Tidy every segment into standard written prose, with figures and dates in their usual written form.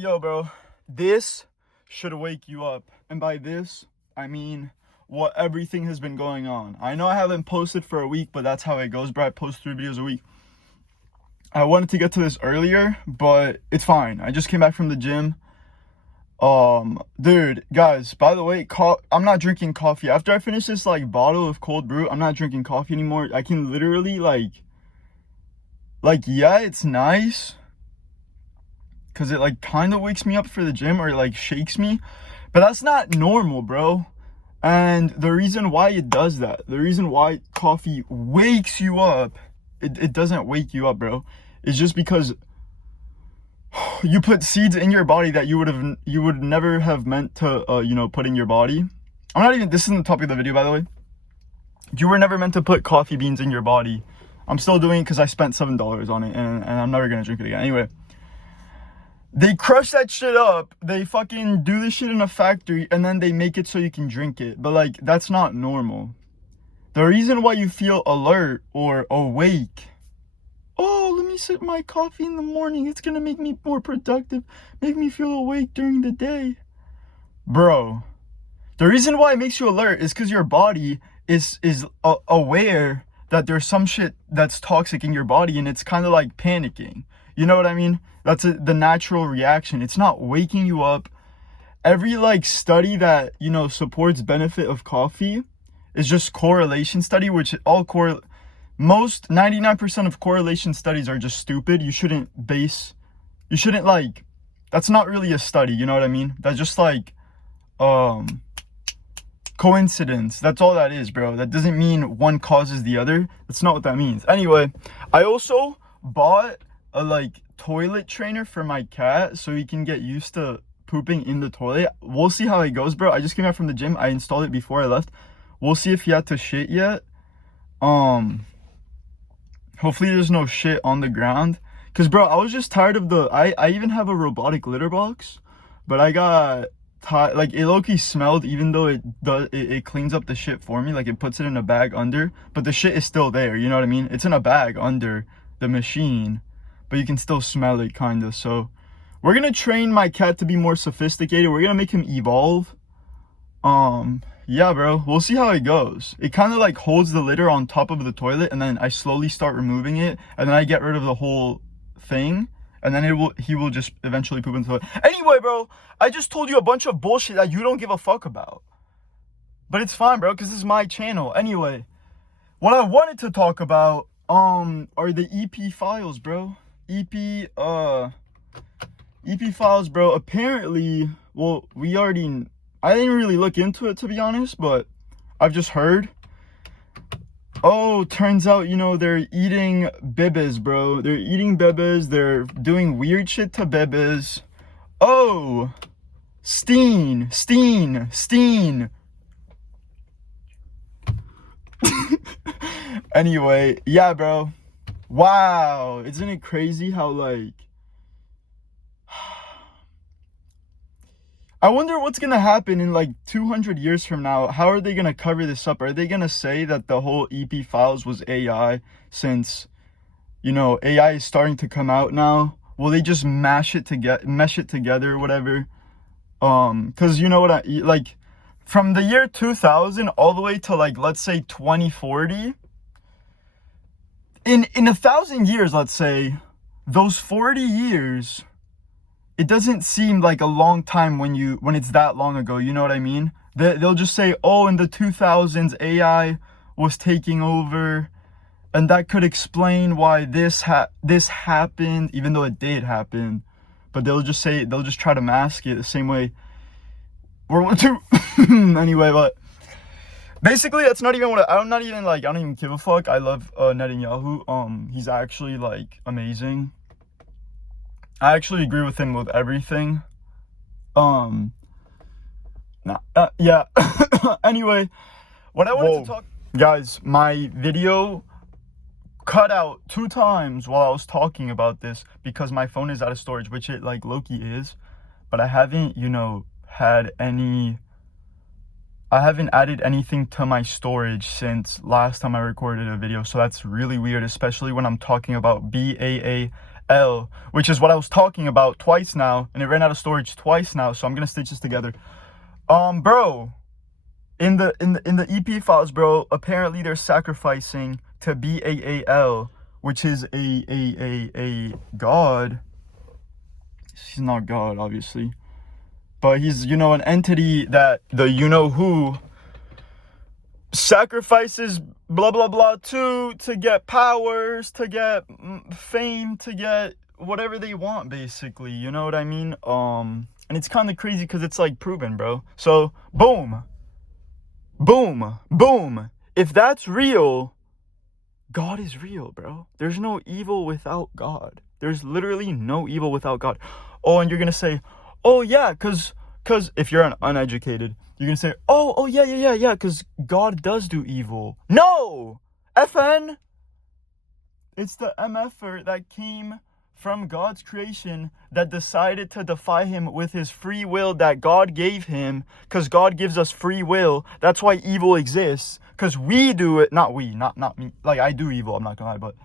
Yo, bro, this should wake you up. And by this, I mean what everything has been going on. I know I haven't posted for a week, but that's how it goes, bro. I post 3 videos a week. I wanted to get to this earlier, but it's fine. I just came back from the gym. Dude, guys, by the way, I'm not drinking coffee. After I finish this, bottle of cold brew, I'm not drinking coffee anymore. I can literally, yeah, it's nice, because it kind of wakes me up for the gym, or it shakes me, but that's not normal, bro. And the reason why it does that, the reason why coffee wakes you up, it doesn't wake you up, bro, is just because you put seeds in your body that you would never have meant to put in your body. This isn't the topic of the video, by the way. You were never meant to put coffee beans in your body. I'm still doing it because I spent $7 on it, and I'm never gonna drink it again. Anyway, they crush that shit up. They fucking do this shit in a factory, and then they make it so you can drink it. But that's not normal. The reason why you feel alert or awake, oh, let me sip my coffee in the morning, it's gonna make me more productive, make me feel awake during the day. Bro, the reason why it makes you alert is because your body is aware that there's some shit that's toxic in your body, and it's kind of like panicking. You know what I mean? That's the natural reaction. It's not waking you up. Every study that supports benefit of coffee is just correlation study, which most 99% of correlation studies are just stupid. That's not really a study, you know what I mean? That's just coincidence. That's all that is, bro. That doesn't mean one causes the other. That's not what that means. Anyway, I also bought a toilet trainer for my cat so he can get used to pooping in the toilet. We'll see how it goes, bro. I just came out from the gym. I installed it before I left. We'll see if he had to shit yet. Hopefully there's no shit on the ground, because bro, I was just tired of I even have a robotic litter box, but I got tired. It low-key smelled, even though it cleans up the shit for me. It puts it in a bag under, but the shit is still there, you know what I mean? It's in a bag under the machine, but you can still smell it, kind of. So we're gonna train my cat to be more sophisticated. We're gonna make him evolve. Yeah, bro, we'll see how it goes. It kind of holds the litter on top of the toilet, and then I slowly start removing it, and then I get rid of the whole thing, and then he will just eventually poop into it. Anyway, bro, I just told you a bunch of bullshit that you don't give a fuck about, but it's fine, bro, because this is my channel. Anyway, what I wanted to talk about are the EP files, bro. EP files, bro. Apparently, well, I didn't really look into it, to be honest, but I've just heard. Oh, turns out, they're eating bebes, bro. They're eating bebes. They're doing weird shit to bebes. Oh, Steen. Anyway, yeah, bro. Wow. Isn't it crazy how, I wonder what's gonna happen in 200 years from now. How are they gonna cover this up? Are they gonna say that the whole EP files was AI, since AI is starting to come out now? Will they just mesh it together or whatever? Because you know what from the year 2000 all the way to let's say 2040, in 1,000 years, let's say, those 40 years, it doesn't seem like a long time when it's that long ago, you know what I mean? They'll just say, oh, in the 2000s, AI was taking over, and that could explain why this happened, even though it did happen. But they'll just try to mask it the same way World War II. Anyway, but basically, that's not even what I don't even give a fuck. I love Netanyahu. He's actually amazing. I actually agree with him with everything. Yeah. Anyway, what I wanted to talk, guys, my video cut out 2 times while I was talking about this because my phone is out of storage, which it low-key is, but I haven't added anything to my storage since last time I recorded a video, so that's really weird, especially when I'm talking about BAA L, which is what I was talking about twice now, and it ran out of storage twice now, so I'm gonna stitch this together. Bro, in the EP files, bro, apparently they're sacrificing to Baal, which is a god. He's not God, obviously, but he's, you know, an entity that the you-know-who sacrifices blah blah blah to get powers, to get fame, to get whatever they want, basically, you know what I mean? And it's kind of crazy because it's like proven, bro. So boom, boom, boom. If that's real, God is real, bro. There's no evil without God. There's literally no evil without God. Oh, and you're gonna say, oh yeah, cause if you're uneducated, you're gonna say, oh yeah, cause God does do evil. No, FN. It's the MFer that came from God's creation that decided to defy him with his free will that God gave him, because God gives us free will. That's why evil exists, because we do it. Not we, not me. Like, I do evil, I'm not gonna lie, but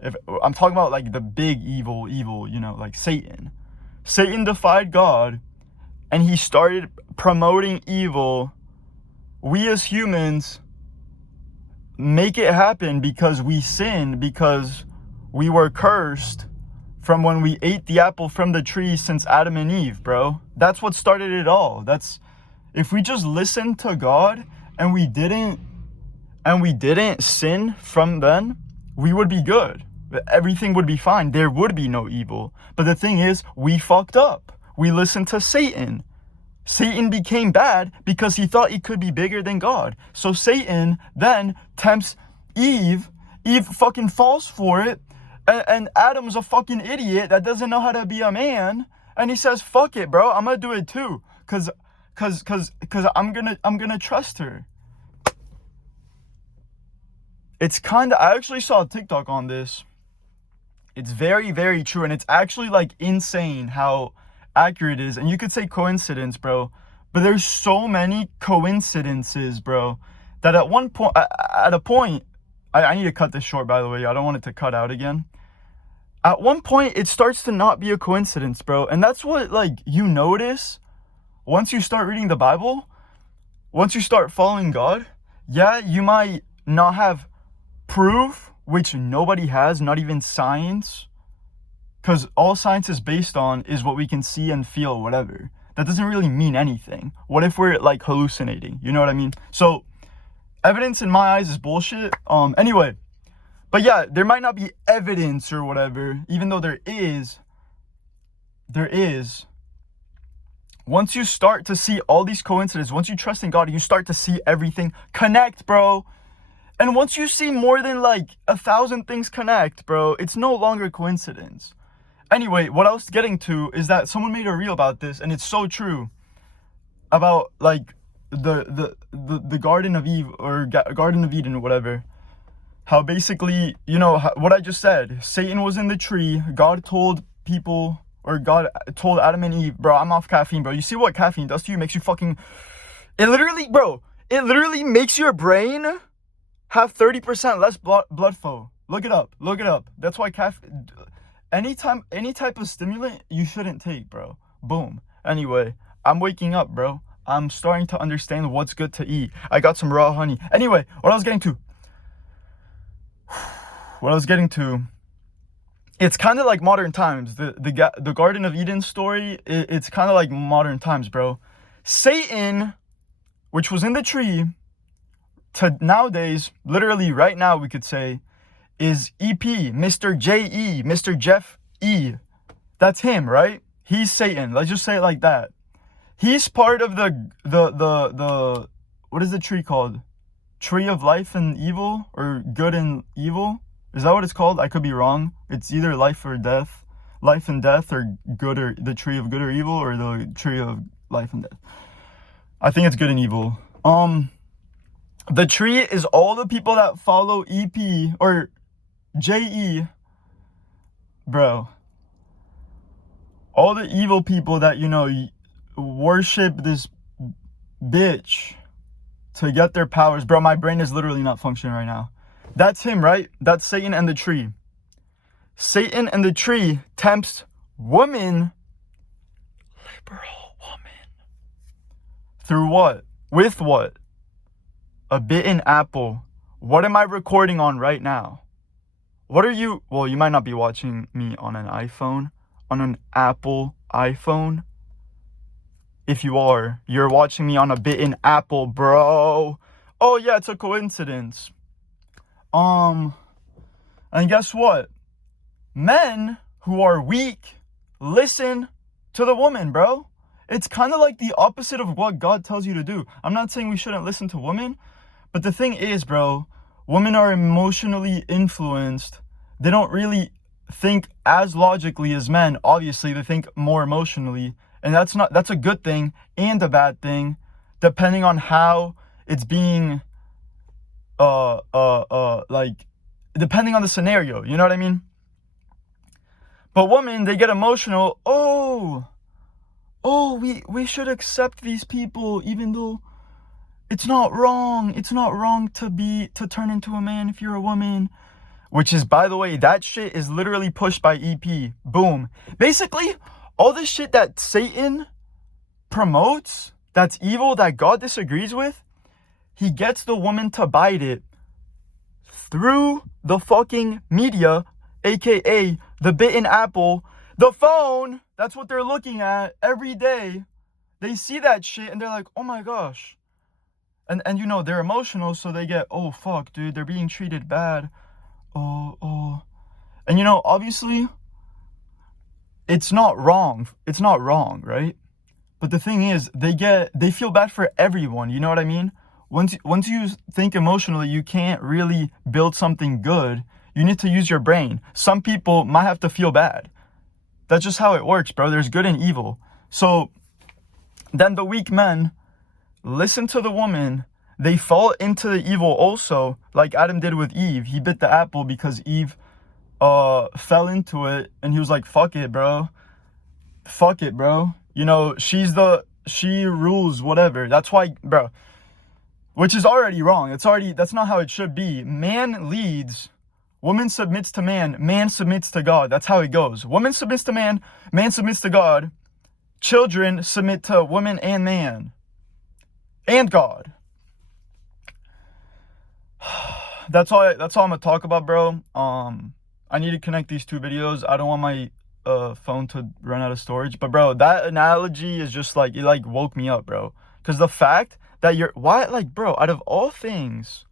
if I'm talking about like the big evil, you know, like Satan defied God and he started promoting evil. We as humans make it happen because we sin, because we were cursed from when we ate the apple from the tree since Adam and Eve, bro. That's what started it all. That's, if we just listened to God and we didn't sin from then, we would be good. Everything would be fine. There would be no evil. But the thing is, we fucked up. We listened to Satan. Satan became bad because he thought he could be bigger than God. So Satan then tempts Eve. Eve fucking falls for it. And Adam's a fucking idiot that doesn't know how to be a man. And he says, fuck it, bro. I'm gonna do it too. Cause I'm gonna trust her. It's kinda, I actually saw a TikTok on this. It's very, very true. And it's actually like insane how accurate it is. And you could say coincidence, bro. But there's so many coincidences, bro, that at a point, I need to cut this short, by the way. I don't want it to cut out again. At one point, it starts to not be a coincidence, bro. And that's what, like, you notice once you start reading the Bible, once you start following God. Yeah, you might not have proof, which nobody has, not even science. Because all science is based on is what we can see and feel, whatever. That doesn't really mean anything. What if we're, like, hallucinating? You know what I mean? So, evidence in my eyes is bullshit. Anyway. But yeah, there might not be evidence or whatever, even though there is. Once you start to see all these coincidences, once you trust in God, you start to see everything connect, bro. And once you see more than like 1,000 things connect, bro, it's no longer coincidence. Anyway, what I was getting to is that someone made a reel about this, and it's so true. About like the Garden of Eve or Garden of Eden or whatever. How basically, you know, what I just said, Satan was in the tree, God told people, or God told Adam and Eve, bro, I'm off caffeine, bro. You see what caffeine does to you? It makes you fucking, it literally makes your brain have 30% less blood flow. Look it up. That's why any type of stimulant you shouldn't take, bro. Boom. Anyway, I'm waking up, bro. I'm starting to understand what's good to eat. I got some raw honey. Anyway, what I was getting to, it's kind of like modern times. The Garden of Eden story, it's kind of like modern times, bro. Satan, which was in the tree, to nowadays, literally right now we could say, is EP, Mr. J.E., Mr. Jeff E. That's him, right? He's Satan. Let's just say it like that. He's part of the what is the tree called? Tree of life and evil, or good and evil? Is that what it's called? I could be wrong. It's either life and death, or good, or the tree of good or evil, or the tree of life and death. I think it's good and evil. The tree is all the people that follow EP or JE, bro. All the evil people that, you know, worship this bitch to get their powers. Bro, my brain is literally not functioning right now. That's him, right? That's Satan and the tree. Satan and the tree tempts woman, liberal woman, through what? With what? A bitten apple. What am I recording on right now? What are you? Well, you might not be watching me on an iPhone, on an Apple iPhone. If you are, you're watching me on a bitten apple, bro. Oh yeah, it's a coincidence. And guess what? Men who are weak listen to the woman, bro. It's kind of like the opposite of what God tells you to do. I'm not saying we shouldn't listen to women, but the thing is, bro, women are emotionally influenced. They don't really think as logically as men. Obviously, they think more emotionally. And that's a good thing and a bad thing, depending on how it's being like, depending on the scenario, you know what I mean? But women, they get emotional. We should accept these people, even though it's not wrong. It's not wrong to turn into a man if you're a woman. Which is, by the way, that shit is literally pushed by EP. Boom. Basically, all this shit that Satan promotes, that's evil, that God disagrees with, he gets the woman to bite it through the fucking media, aka the bitten apple, the phone. That's what they're looking at every day. They see that shit and they're like, oh my gosh. And you know, they're emotional, so they get, oh fuck, dude, they're being treated bad. Oh. And you know, obviously, it's not wrong. It's not wrong, right? But the thing is, they feel bad for everyone, you know what I mean? Once you think emotionally, you can't really build something good. You need to use your brain. Some people might have to feel bad. That's just how it works, bro. There's good and evil. So then the weak men listen to the woman. They fall into the evil also, like Adam did with Eve. He bit the apple because Eve fell into it, and he was like, fuck it, bro. Fuck it, bro. You know, she rules, whatever. That's why, bro, which is already wrong. That's not how it should be. Man leads, woman submits to man submits to God. That's how it goes. Woman submits to man submits to God. Children submit to woman and man. And God. That's all I'm gonna talk about, bro. I need to connect these two videos. I don't want my phone to run out of storage. But bro, that analogy is just like, it like woke me up, bro. Because the fact that bro, out of all things,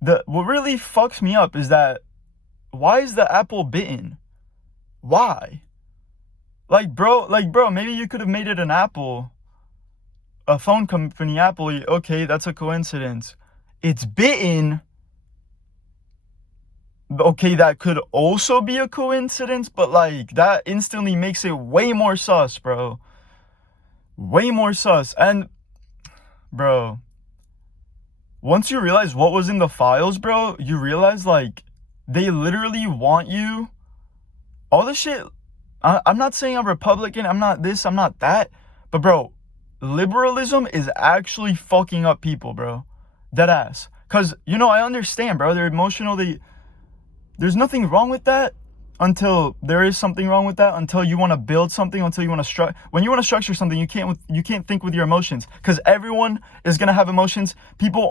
what really fucks me up is that, why is the apple bitten? Why? Like bro, maybe you could have made it an apple, a phone company, Apple. Okay, that's a coincidence. It's bitten. Okay, that could also be a coincidence, but like, that instantly makes it way more sus, bro. Way more sus. And bro, once you realize what was in the files, bro, you realize like, they literally want you, all the shit. I'm not saying I'm Republican, I'm not this, I'm not that, but bro, liberalism is actually fucking up people, bro. Dead ass. Cause, you know, I understand, bro, they're emotional, there's nothing wrong with that until there is something wrong with that, until you want to build something, until you want to when you want to structure something, you can't think with your emotions, because everyone is going to have emotions. People